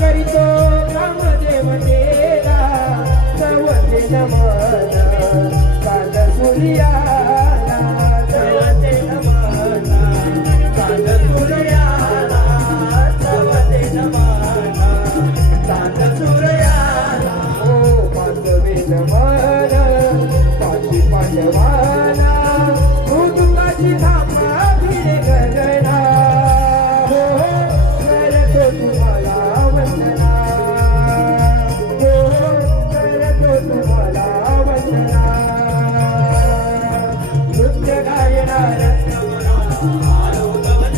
करीतो काम तेरा सर्व नमन काल सूर्या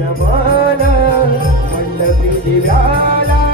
नमन मंडपी दिव्याला